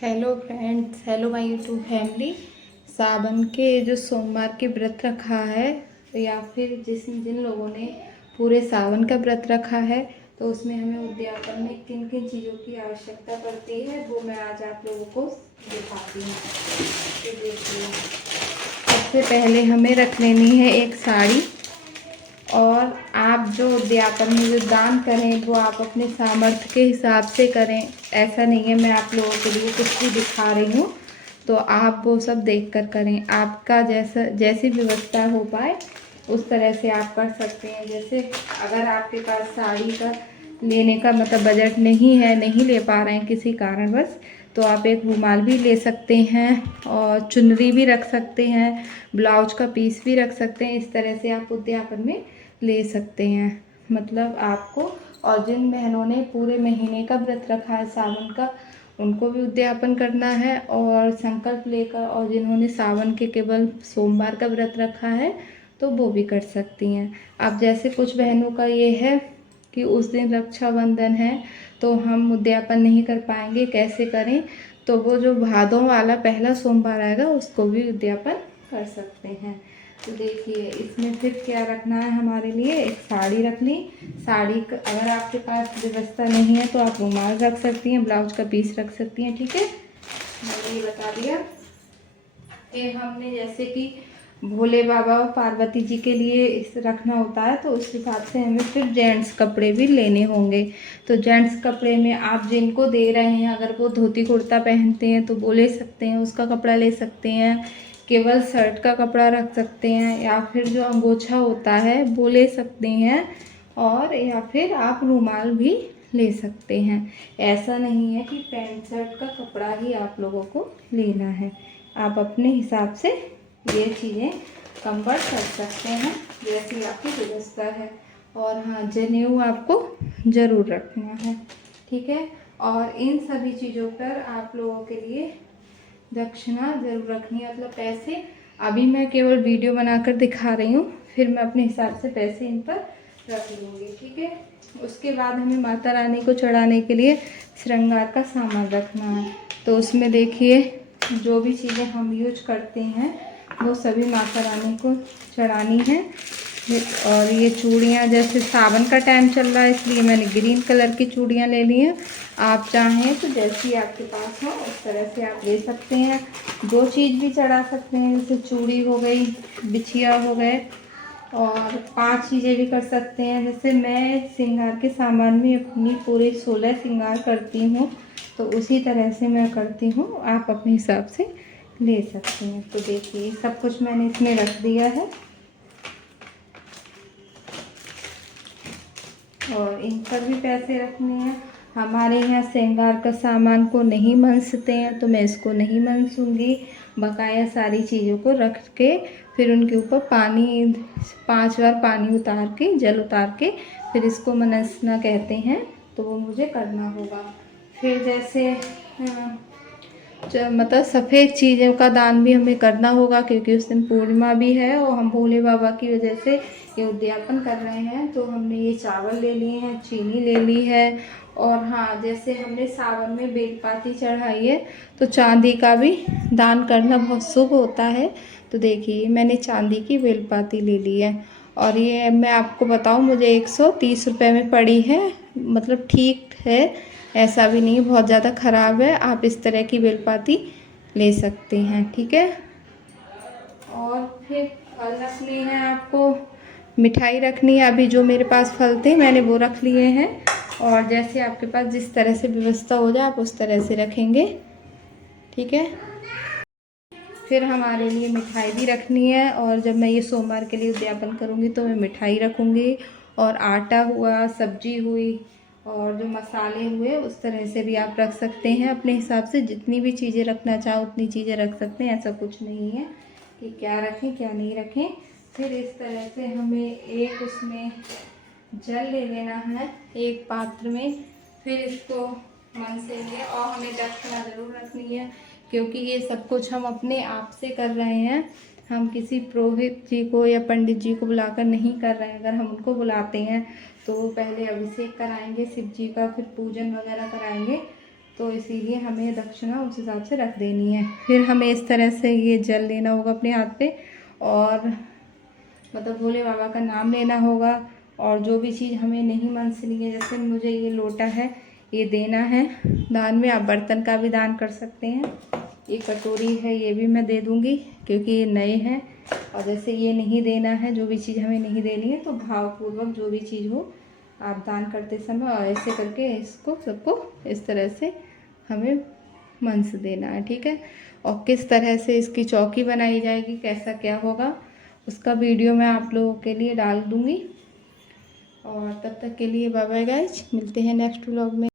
Hello friends, hello my YouTube family. Sawan के जो सोमवार के व्रत रखा है या फिर जिन लोगों ने पूरे सावन का व्रत रखा है तो उसमें हमें उद्यापन में किन किन चीज़ों की आवश्यकता पड़ती है वो मैं आज आप लोगों को दिखाती हूँ। तो देखिए, सबसे पहले हमें रख लेनी है एक साड़ी। और आप जो उद्यापन में जो दान करें वो आप अपने सामर्थ्य के हिसाब से करें। ऐसा नहीं है मैं आप लोगों के लिए कुछ भी दिखा रही हूँ, तो आप वो सब देख कर करें। आपका जैसी व्यवस्था हो पाए उस तरह से आप कर सकते हैं। जैसे अगर आपके पास साड़ी का लेने का मतलब बजट नहीं है, नहीं ले पा रहे हैं किसी कारणवश, तो आप एक रुमाल भी ले सकते हैं और चुनरी भी रख सकते हैं, ब्लाउज का पीस भी रख सकते हैं। इस तरह से आप उद्यापन में ले सकते हैं। मतलब आपको, और जिन बहनों ने पूरे महीने का व्रत रखा है सावन का, उनको भी उद्यापन करना है। और संकल्प लेकर, और जिन्होंने सावन के केवल सोमवार का व्रत रखा है तो वो भी कर सकती हैं। अब जैसे कुछ बहनों का ये है कि उस दिन रक्षाबंधन है तो हम उद्यापन नहीं कर पाएंगे, कैसे करें? तो वो जो भादों वाला पहला सोमवार आएगा उसको भी उद्यापन कर सकते हैं। तो देखिए, इसमें फिर क्या रखना है हमारे लिए। एक साड़ी रख ली। साड़ी अगर आपके पास व्यवस्था नहीं है तो आप रुमाल रख सकती हैं, ब्लाउज का पीस रख सकती हैं। ठीक है, मैंने ये बता दिया। फिर हमने जैसे कि भोले बाबा और पार्वती जी के लिए इस रखना होता है तो उस हिसाब से हमें फिर जेंट्स कपड़े भी लेने होंगे। तो जेंट्स कपड़े में आप जिनको दे रहे हैं, अगर वो धोती कुर्ता पहनते हैं तो वो ले सकते हैं, उसका कपड़ा ले सकते हैं। केवल शर्ट का कपड़ा रख सकते हैं, या फिर जो अंगोछा होता है वो ले सकते हैं। और या फिर आप रुमाल भी ले सकते हैं। ऐसा नहीं है कि पैंट शर्ट का कपड़ा ही आप लोगों को लेना है। आप अपने हिसाब से ये चीज़ें कन्वर्ट कर सकते हैं जैसी आपकी व्यवस्था है। और हाँ, जनेऊ आपको ज़रूर रखना है। ठीक है, और इन सभी चीज़ों पर आप लोगों के लिए दक्षिणा ज़रूर रखनी है, मतलब पैसे। अभी मैं केवल वीडियो बनाकर दिखा रही हूँ, फिर मैं अपने हिसाब से पैसे इन पर रख लूँगी। ठीक है, उसके बाद हमें माता रानी को चढ़ाने के लिए श्रृंगार का सामान रखना है। तो उसमें देखिए, जो भी चीज़ें हम यूज करते हैं वो सभी माता रानी को चढ़ानी है। और ये चूड़ियाँ, जैसे सावन का टाइम चल रहा है इसलिए मैंने ग्रीन कलर की चूड़ियाँ ले ली हैं। आप चाहें तो जैसी आपके पास हो उस तरह से आप ले सकते हैं। दो चीज़ भी चढ़ा सकते हैं, जैसे चूड़ी हो गई, बिछिया हो गए, और 5 चीज़ें भी कर सकते हैं। जैसे मैं श्रृंगार के सामान में अपनी पूरे 16 श्रृंगार करती हूँ, तो उसी तरह से मैं करती हूँ, आप अपने हिसाब से ले सकते हैं। तो देखिए, सब कुछ मैंने इसमें रख दिया है। और इन पर भी पैसे रखने हैं। हमारे यहाँ श्रृंगार का सामान को नहीं मनसते हैं तो मैं इसको नहीं मनसूँगी। बकाया सारी चीज़ों को रख के फिर उनके ऊपर पानी 5 बार पानी उतार के, जल उतार के, फिर इसको मनसना कहते हैं, तो वो मुझे करना होगा। फिर जैसे मतलब सफ़ेद चीज़ों का दान भी हमें करना होगा, क्योंकि उस दिन पूर्णिमा भी है और हम भोले बाबा की वजह से ये उद्यापन कर रहे हैं। तो हमने ये चावल ले लिए हैं, चीनी ले ली है। और हाँ, जैसे हमने सावन में बेलपाती चढ़ाई है तो चांदी का भी दान करना बहुत शुभ होता है। तो देखिए, मैंने चांदी की बेलपाती ले ली है। और ये मैं आपको बताऊं, मुझे 130 रुपये में पड़ी है। मतलब ठीक है, ऐसा भी नहीं बहुत ज़्यादा ख़राब है। आप इस तरह की बेलपाती ले सकते हैं। ठीक है, और फिर फल रखने हैं आपको, मिठाई रखनी है। अभी जो मेरे पास फल थे मैंने वो रख लिए हैं, और जैसे आपके पास जिस तरह से व्यवस्था हो जाए आप उस तरह से रखेंगे। ठीक है, फिर हमारे लिए मिठाई भी रखनी है। और जब मैं ये सोमवार के लिए उद्यापन करूँगी तो मैं मिठाई रखूँगी। और आटा हुआ, सब्जी हुई, और जो मसाले हुए, उस तरह से भी आप रख सकते हैं। अपने हिसाब से जितनी भी चीज़ें रखना चाहो उतनी चीज़ें रख सकते हैं। ऐसा कुछ नहीं है कि क्या रखें क्या नहीं रखें। फिर इस तरह से हमें एक उसमें जल ले लेना है, एक पात्र में। फिर इसको मन से लिए, और हमें दक्षिणा ज़रूर रखनी है, क्योंकि ये सब कुछ हम अपने आप से कर रहे हैं। हम किसी पुरोहित जी को या पंडित जी को बुलाकर नहीं कर रहे हैं। अगर हम उनको बुलाते हैं तो पहले अभिषेक कराएंगे शिव जी का, फिर पूजन वगैरह कराएंगे। तो इसीलिए हमें दक्षिणा उस हिसाब से रख देनी है। फिर हमें इस तरह से ये जल लेना होगा अपने हाथ पे और मतलब भोले बाबा का नाम लेना होगा। और जो भी चीज़ हमें नहीं मनसनी है, जैसे मुझे ये लोटा है ये देना है दान में। आप बर्तन का भी दान कर सकते हैं। ये कटोरी है ये भी मैं दे दूँगी क्योंकि ये नए हैं। और जैसे ये नहीं देना है, जो भी चीज़ हमें नहीं देनी है, तो भावपूर्वक जो भी चीज़ हो आप दान करते समय और ऐसे करके इसको सबको इस तरह से हमें मन से देना है, ठीक है। और किस तरह से इसकी चौकी बनाई जाएगी, कैसा क्या होगा, उसका वीडियो मैं आप लोगों के लिए डाल दूँगी। और तब तक के लिए बाय बाय गाइज, मिलते हैं नेक्स्ट व्लॉग में।